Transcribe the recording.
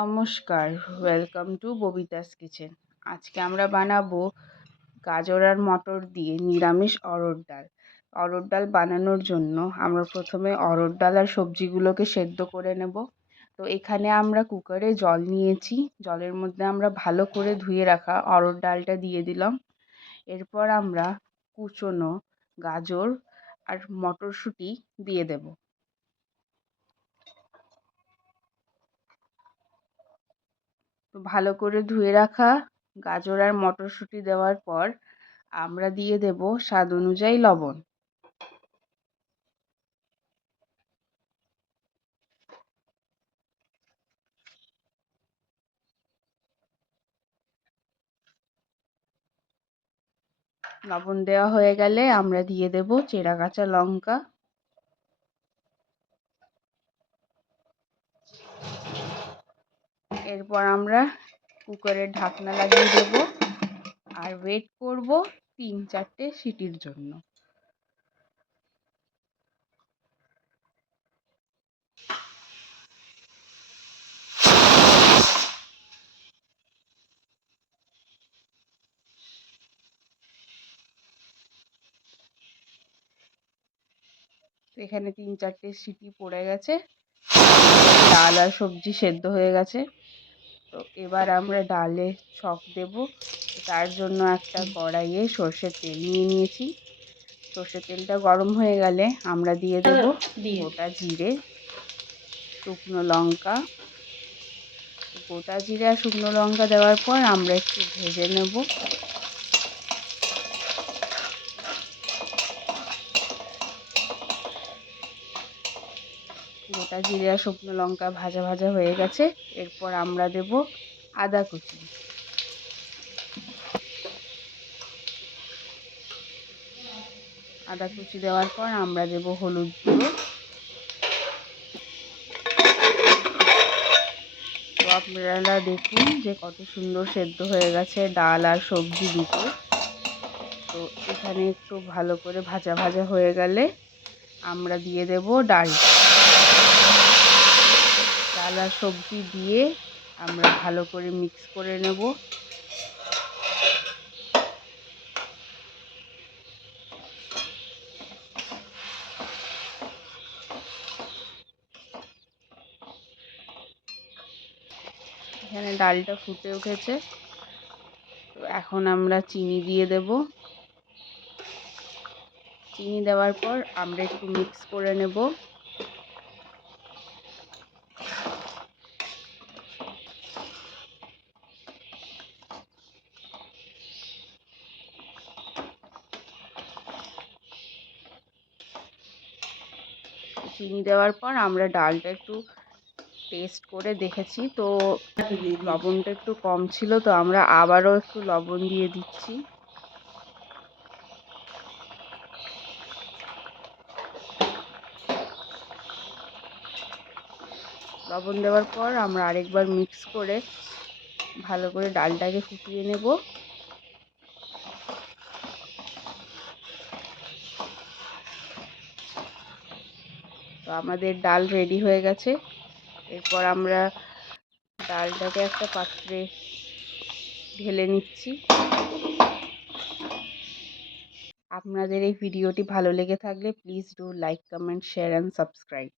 নমস্কার, welcome to ববিতাস kitchen. আজকে আমরা বানাবো গাজর আর মটর দিয়ে নিরামিষ অরহর ডাল। অরহর ডাল বানানোর জন্য আমরা প্রথমে অরহর ডাল আর সবজিগুলোকে সেদ্ধ করে নেব। তো এখানে আমরা কুকারে জল নিয়েছি, জলের মধ্যে আমরা ভালো করে ধুয়ে রাখা অরহর ডালটা দিয়ে দিলাম। এরপর আমরা কুচনো গাজর আর মটরশুঁটি দিয়ে দেব। তো ভালো করে ধুয়ে রাখা গাজর আর মটরশুঁটি দেওয়ার পর আমরা দিয়ে দেব স্বাদ অনুযায়ী লবণ। লবণ দেওয়া হয়ে গেলে আমরা দিয়ে দেব চেরা কাঁচা লঙ্কা। এরপর আমরা কুকারের ঢাকনা লাগিয়ে দেব আর ওয়েট করব 3-4টে সিটির জন্য। এখানে 3-4টে সিটি পড়ে গেছে, ডাল আর সবজি সেদ্ধ হয়ে গেছে। তো এবার আমরা ডালে ছক দেব। তার জন্য একটা কড়াইয়ে সর্ষের তেল নিয়ে নিয়েছি। সর্ষের তেলটা গরম হয়ে গেলে আমরা দিয়ে দেব গোটা জিরে, শুকনো লঙ্কা। গোটা জিরে আর শুকনো লঙ্কা দেওয়ার পর আমরা একটু ভেজে নেব। গোটা জিরে আর শুকনো লঙ্কা ভাজা ভাজা হয়ে গেছে। এরপর আমরা দেব আদা কুচি। আদা কুচি দেওয়ার পর আমরা দেব হলুদ গুঁড়ো। তো আপনারা দেখুন যে কত সুন্দর সেদ্ধ হয়ে গেছে ডাল আর সবজি দুটো। তো এখানে একটু ভালো করে ভাজা ভাজা হয়ে গেলে আমরা দিয়ে দেব ডাল আর সবজি দিয়ে আমরা ভালো করে মিক্স করে নেব। এখানে ডালটা ফুটে উঠেছে। তো এখন আমরা চিনি দিয়ে দেব। চিনি দেওয়ার পর আমরা একটু মিক্স করে নেব। চিনি দেওয়ার পর আমরা ডালটা একটু টেস্ট করে দেখেছি, তো লবণটা একটু কম ছিল, তো আমরা আবারও একটু লবণ দিয়ে দিচ্ছি। লবণ দেওয়ার পর আমরা আরেকবার মিক্স করে ভালো করে ডালটাকে ফুটিয়ে নেব। তো আমাদের ডাল রেডি হয়ে গেছে। এরপর আমরা ডালটাকে একটা পাত্রে ঢেলে নিচ্ছি। আপনাদের এই ভিডিওটি ভালো লেগে থাকলে please do like, comment, share and subscribe.